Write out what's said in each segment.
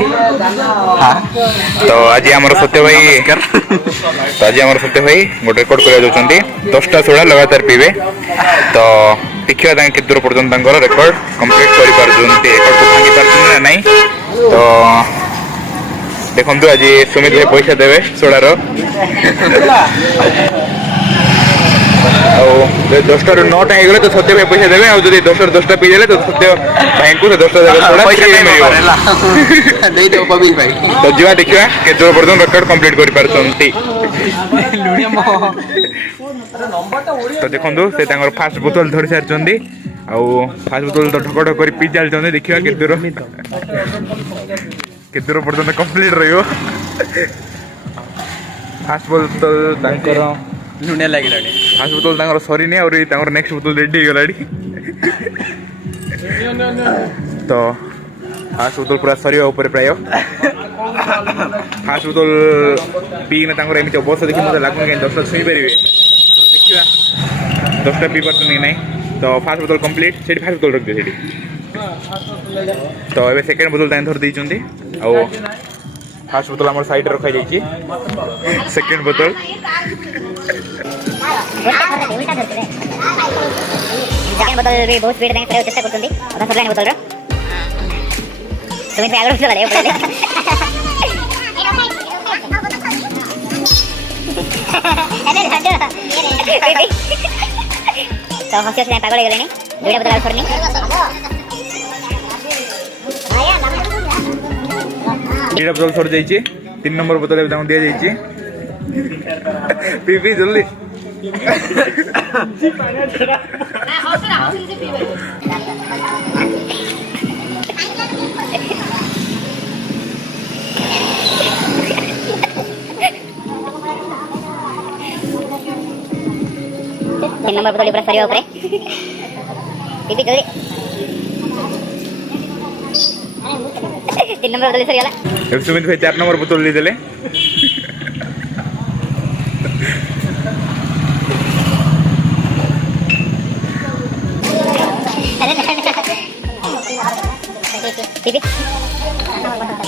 हाँ तो आज आम सत्य भाई तो आज आम सत्य भाई गोटे रेकर्ड कर 10टा सोडा लगातार पीबे तो देखिए के दूर पर्यटन रेकर्ड कंप्लीट कर भांगी पार ना तो देखो आज सुमित भाई पैसा देवे सोडार 10टा 9टा हो तो सत्य भाई पैसा देवे और 10टा 10टा पी देले तो सत्य भाई को 10टा तो जीवा देखिए के दूर पर्यटन रेकर्ड कंप्लीट कर पारछंती तो देखो से फास्ट बोतल धरी सारी फास्ट बोतल तो ढक ढक कर पी चलते देखिए के दूर पर्यटन कंप्लीट रही फास्ट बोतल लुणिया लगे फास्ट बोतल सरी नहीं और नेक्स्ट बोतल रेडी हो गला तो फास्ट बोतल पूरा सर प्राय फास्ट बोतल पीना एमती अवस्था देखिए मतलब लगुन कहीं 10टा छुई पारे देखा 10टा पी पार्टी ना तो फास्ट बोतल कंप्लीट से फास्ट बोतल रखिए तो ये सेकेंड बोतल धर देती फास्ट बोतल आम साइड रखा जाइए सेकेंड बोतल सेकेंड बोतल भी बहुत स्पीड में चेष्टा करछंती अदा सरलानी बोतल रो सुमित भाई आगरो चला रे ऊपर अरे हटो तो हंसी से पागल हो गलेनी दुईटा बोतल सरनी दुईटा बोतल सर जाइए 3 नंबर बोतल दिया जाइए पी जल्दी तीन नंबर बोतल पूरा सरिया ऊपर पीपी जल्दी 3 नंबर बोतल सरिया सुमित भाई 4 नंबर बोतल ले देले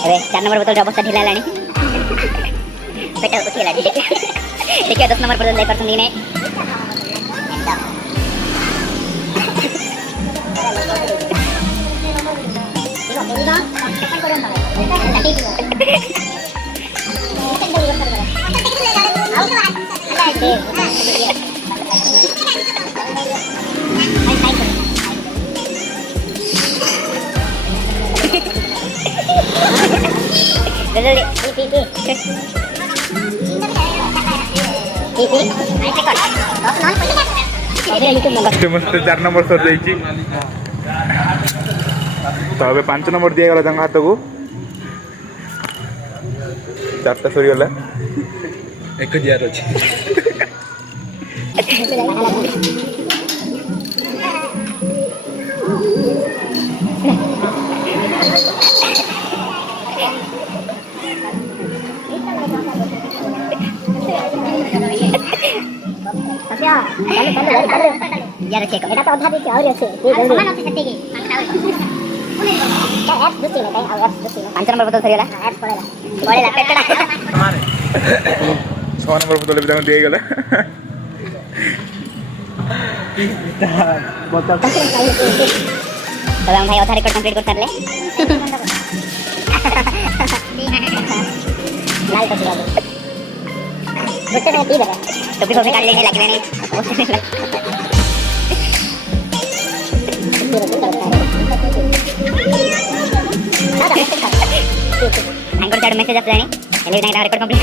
अरे 4 नंबर बोतल अवस्था ढिला लानी पेट उठी लानी देखिए 10 नंबर बोतल ले पर सुनी नहीं मस्त 4 नंबर सर जाइए तो अब 5 नंबर दिया गला हाथ को 4टा सरीगला एक दियार अच्छे यार चेक बेटा तो आधा दीजिए और अच्छे ये जल्दी समान से सट्टे की क्या ऐप दूसरी में कहीं ऐप दूसरी में 5 नंबर बोतल सरियाला ऐप पड़ेला पेटड़ा 6 नंबर बोतल भी दिया गला बोतल तो हम भाई आधा रिकॉर्ड कंप्लीट कर ले लाल तो दिया बच्चे ने पी दे तो भी काट लेने लग रहे हैं एंकर साइड मैसेज आते हैं elite night record complete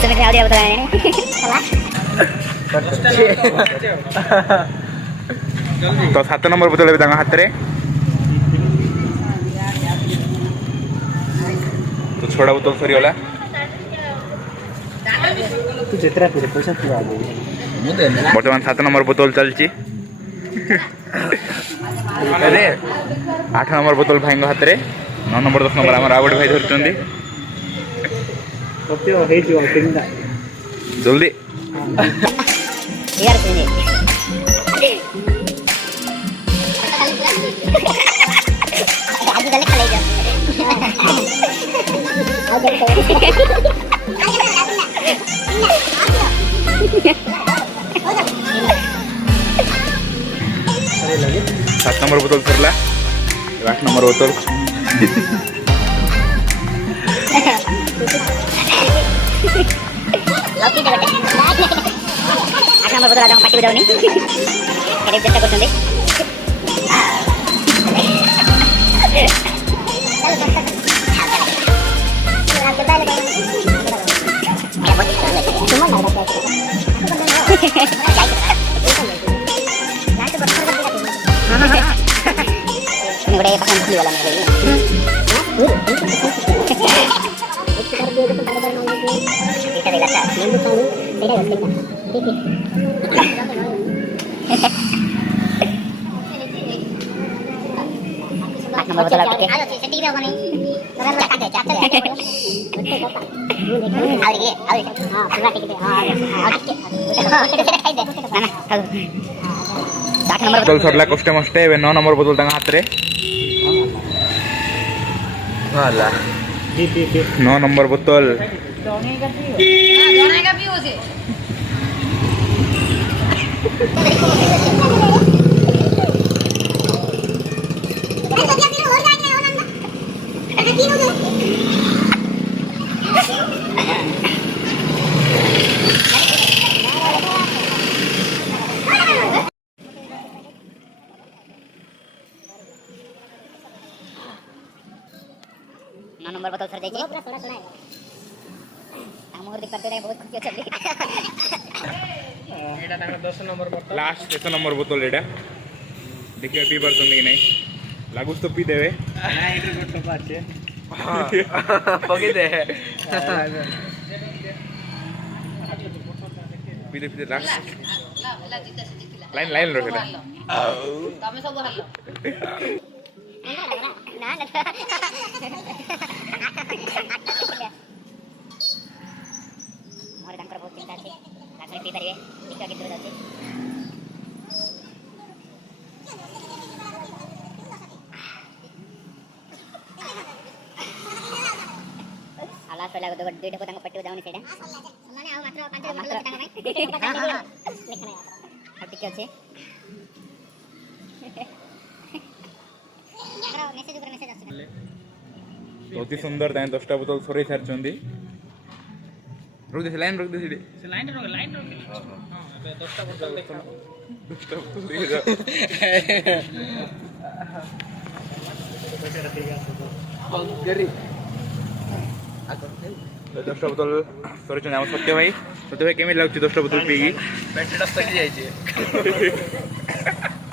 Sumit भाई ऑडियो बता रहे हैं तो 7 नंबर बोतल भी हाथ रे तो छोड़ा बोतल सरीगला बर्तमान 7 नंबर बोतल चलची 8 नंबर बोतल भाई हाथ रे 9 नंबर 10 नंबर आम आवड़ भाई धरती जल्दी 7 नंबर बोतल सरला 8 नंबर बोतल लौकी दे गोटे 8 नंबर बोतल आदम पाटी बजाउनी एरे चेष्टा करछन्ते ini udah pasang dulu lah ini kita tidak sah nomor botol lagi ayo sedih deh nih cacat deh बोतल सरला कष्टे मष्टे 9 नंबर बोतल तंग हाथ रे 9 नंबर बोतल नंबर बोतल सर जाइए हम और दिक्कत रे बहुत खुशी चली एटा तांग 10 नंबर बोतल लास्ट 10 नंबर बोतल एटा देखिए पी परसन कि नहीं लागुस तो पी देवे ना एटा गोट पाछे हां पगे दे पी दे लास्ट लाइन रखेला तमे सब हल्लो ना मोर तांकर बहुत चिंता छै रात्रि पी परिवे टिका के दूर जाते आला सोला को दुई ढको तांको पट्टी जाउनी सेडा सल्लाने आ मात्र 5 बोतल तांगा में लिखना आ टिका छै तो अति सुंदर ताई 10टा बोतल सरे छारचंदी रुक दे लाइन से लाइन रोक हां अबे 10टा बोतल देखा 10टा बोतल देखा गरी 10टा बोतल सरे छन हम सत्य भाई केमी लागछि 10टा बोतल पीगी पेटटा सरी जाय छै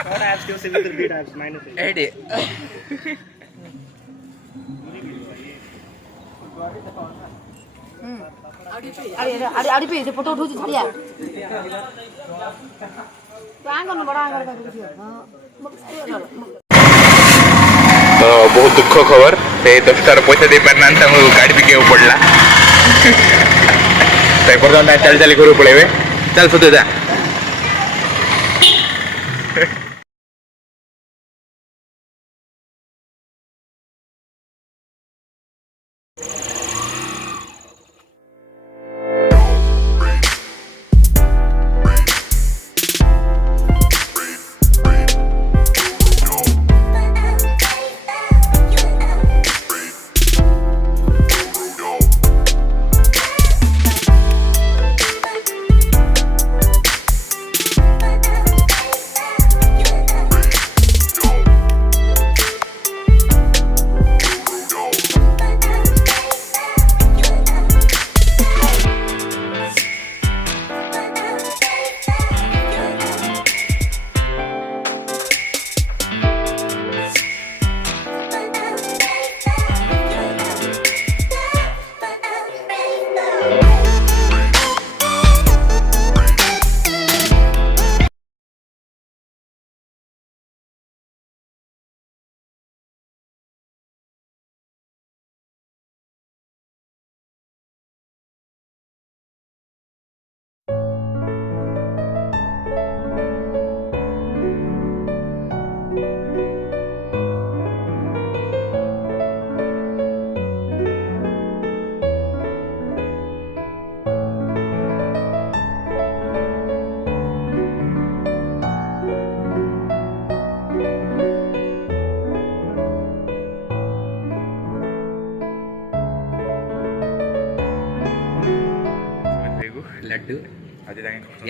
और एप्स के से भीतर बीट एप्स माइनस एडी आड़ी पे से फोटो उठू छड़िया तो आंगन बड़ा आंगन का कुछ तो बहुत दुख खबर से 10टार पैसा दे पारना गाड़ी भी के पड़ला तो पर्यटन चल चली घर पड़े चल सोते जा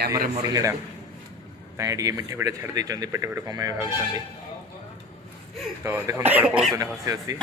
ଆମର ସିଙ୍ଗଡ଼ା ତାଙ୍କେ ଟିକେ ମିଠା ପିଠା ଛାଡ଼ି ଦେଇଛନ୍ତି ପେଟ ପେଟ କମାଇବା ଭାବୁଛନ୍ତି ତ ଦେଖନ୍ତୁ କୁଆଡ଼େ ପଳଉଛନ୍ତି ହସି ହସି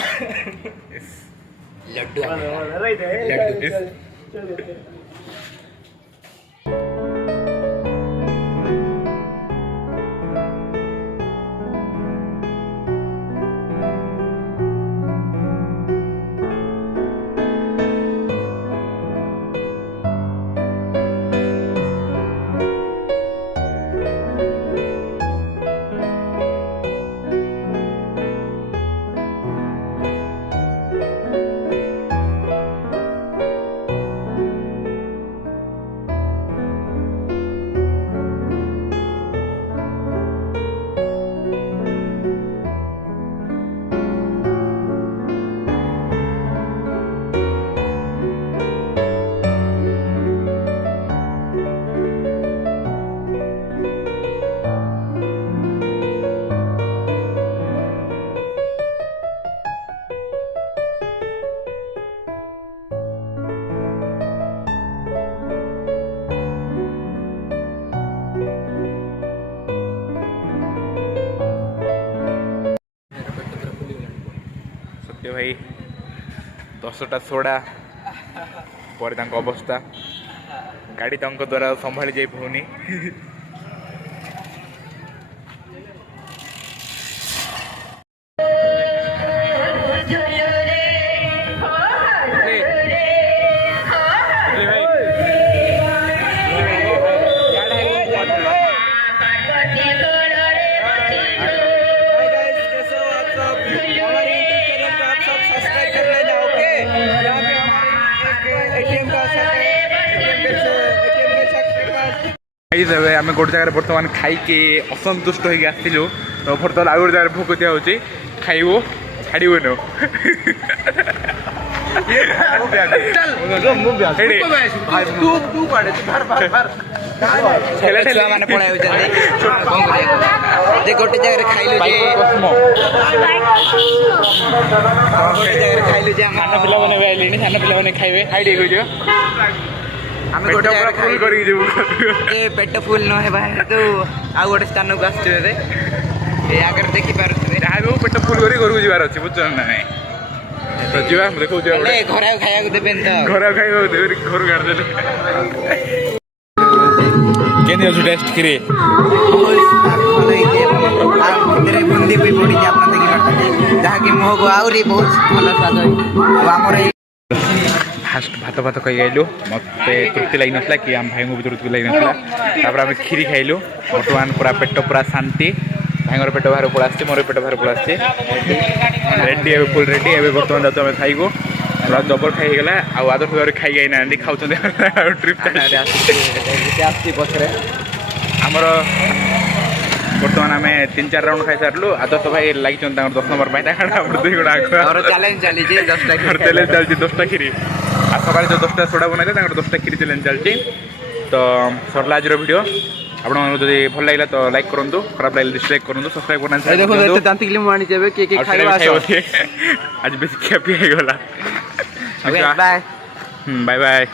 ସତ୍ୟ ଭାଇ 10ଟା ସୋଡ଼ା ପରେ ତାଙ୍କ ଅବସ୍ଥା ଗାଡ଼ି ତାଙ୍କ ଦ୍ୱାରା ସମ୍ଭାଳି ଯାଇ ପାରୁନି ଆମେ ଗୋଟେ ଜାଗାରେ ବର୍ତ୍ତମାନ ଖାଇକି ଅସନ୍ତୁଷ୍ଟ ହେଇକି ଆସିଲୁ ତ ବର୍ତ୍ତମାନ ଆଉ ଗୋଟେ ଜାଗାରେ ଭୋକ ଦିଆ ହେଉଛି ଖାଇବୁ ଛାଡ଼ିବୁନୁ ଛୁଆମାନେ ପଳାଇ ଯାଉଛନ୍ତି ଗୋଟେ ଜାଗାରେ ଖାଇଲୁ ଯେ ଖାଇଲୁ ଯେ ସାନ ପିଲାମାନେ ବି ଆଇଲେଣି ସାନ ପିଲାମାନେ ଖାଇବେ ଖାଇ ଟିକେ କହିଦିଅ ଆମେ ଗୋଟେ ଜାଗାରେ ଫୁଲ କରିକି ଯିବୁ ପେଟ ଫୁଲ ନ ହେବା ହେତୁ ଆଉ ଗୋଟେ ସ୍ଥାନକୁ ଆସିଛୁ ଏବେ ଏ ଆଗରେ ଦେଖିପାରୁଥିବେ ଯାହା ବି ହଉ ପେଟ ଫୁଲ କରି ଘରକୁ ଯିବାର ଅଛି ବୁଝୁଛ ନା ନାଇଁ ତ ଯିବା ମୁଁ ଦେଖଉଛି ଘରେ ଆଉ ଖାଇବାକୁ ଦେବେନି ତ ଘରେ ଆଉ ଖାଇବାକୁ ଦେବେ ଘରୁ କାଢିଦେଲେ କେମିତି ଅଛି ଟେଷ୍ଟ କ୍ଷୀରି ଭିତରେ ବୁନ୍ଦି ବି ପଡ଼ିଛି ଆପଣ ଦେଖିପାରୁଛନ୍ତି ଯାହାକି ମୁହଁକୁ ଆହୁରି ବହୁତ ଭଲ ସ୍ୱାଦ ଆମର ଫାଷ୍ଟ ଭାତ ଭାତ ଖାଇ ଖାଇଲୁ ମୋତେ ତୃପ୍ତି ଲାଗିନଥିଲା କି ଆମ ଭାଇଙ୍କୁ ବି ତୃପ୍ତି ଲାଗିନଥିଲା ତାପରେ ଆମେ କ୍ଷୀରି ଖାଇଲୁ ବର୍ତ୍ତମାନ ପୁରା ପେଟ ପୁରା ଶାନ୍ତି ଭାଇଙ୍କର ପେଟ ବାହାର ପଳା ଆସିଛି ମୋର ପେଟ ବାହାର ପଳା ଆସିଛି ରେଡ଼ି ଏବେ ଫୁଲ୍ ରେଡ଼ି ଏବେ ବର୍ତ୍ତମାନ ଯାଉଛୁ ଆମେ ଖାଇବୁ ପୁରା ଜବର ଖାଇ ହେଇଗଲା ଆଉ ଆଦର୍ଶ ଭାବରେ ଖାଇକି ଯାଇନାହାନ୍ତି ଖାଉଛନ୍ତି ଟ୍ରିପ୍ ଆସୁଛି ପଛରେ ଆମର ବର୍ତ୍ତମାନ ଆମେ 3-4 ରାଉଣ୍ଡ ଖାଇସାରିଲୁ ଆଦର୍ଶ ଭାଇ ଲାଗିଛନ୍ତି ତାଙ୍କର 10 ନମ୍ବର ପାଇଁ ତାଙ୍କର ଆମର 2 ଗୁଣା ଆମର ଚ୍ୟାଲେଞ୍ଜ ଚାଲିଛି 10ଟା ଚ୍ୟାଲେଞ୍ଜ ଚାଲିଛି 10ଟା କ୍ଷୀରି ଆଉ ସକାଳେ ଯେଉଁ 10ଟା ସୋଡ଼ା ବନାଇଲେ ତାଙ୍କର 10ଟା କ୍ଷୀରି ଚ୍ୟାଲେଞ୍ଜ ଚାଲିଛି ତ ସରିଲା ଆଜିର ଭିଡ଼ିଓ ଆପଣମାନଙ୍କୁ ଯଦି ଭଲ ଲାଗିଲା ତ ଲାଇକ୍ କରନ୍ତୁ ଖରାପ ଲାଗିଲେ ଡିସଲାଇକ୍ କରନ୍ତୁ ସବସ୍କ୍ରାଇବ୍ ଜାଣିଥିଲି ମୁଁ ଆଣିଛି ଏବେ କିଏ କିଏ ଖାଇବା ଆଜି ବେଶୀ ଖିଆ ପିଆ ହେଇଗଲା ବାଏ ବାଏ ବାଏ